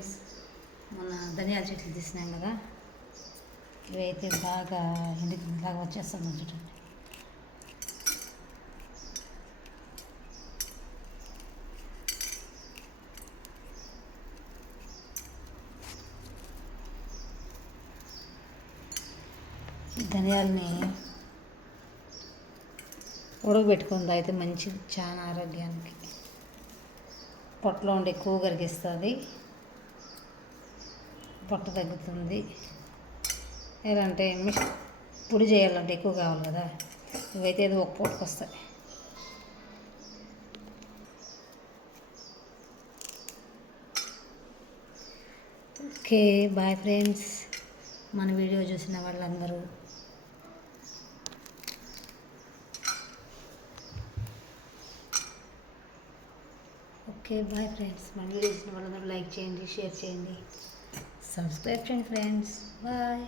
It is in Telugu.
ఫ్రెండ్స్, మన ధనియాల చెట్లు తీసినాం కదా, ఇవైతే బాగా ఎండిలాగా వచ్చేస్తాను చూడండి. ధనియాలని ఉడకబెట్టుకుంది అయితే మంచిది, చాలా ఆరోగ్యానికి. పొట్టలో ఉండే ఎక్కువ కరిగిస్తుంది, పొట్ట తగ్గుతుంది. ఎలా అంటే పొడి చేయాలంటే ఎక్కువ కావాలి కదా, ఇవైతే ఏదో ఒక పూటకు వస్తాయి. ఓకే బాయ్ ఫ్రెండ్స్, మన వీడియో చూసిన వాళ్ళందరూ ఓకే బాయ్ ఫ్రెండ్స్, మన వీడియో చూసిన వాళ్ళందరూ లైక్ చేయండి, షేర్ చేయండి, సబ్స్క్రైబ్ చేయండి ఫ్రెండ్స్. బాయ్.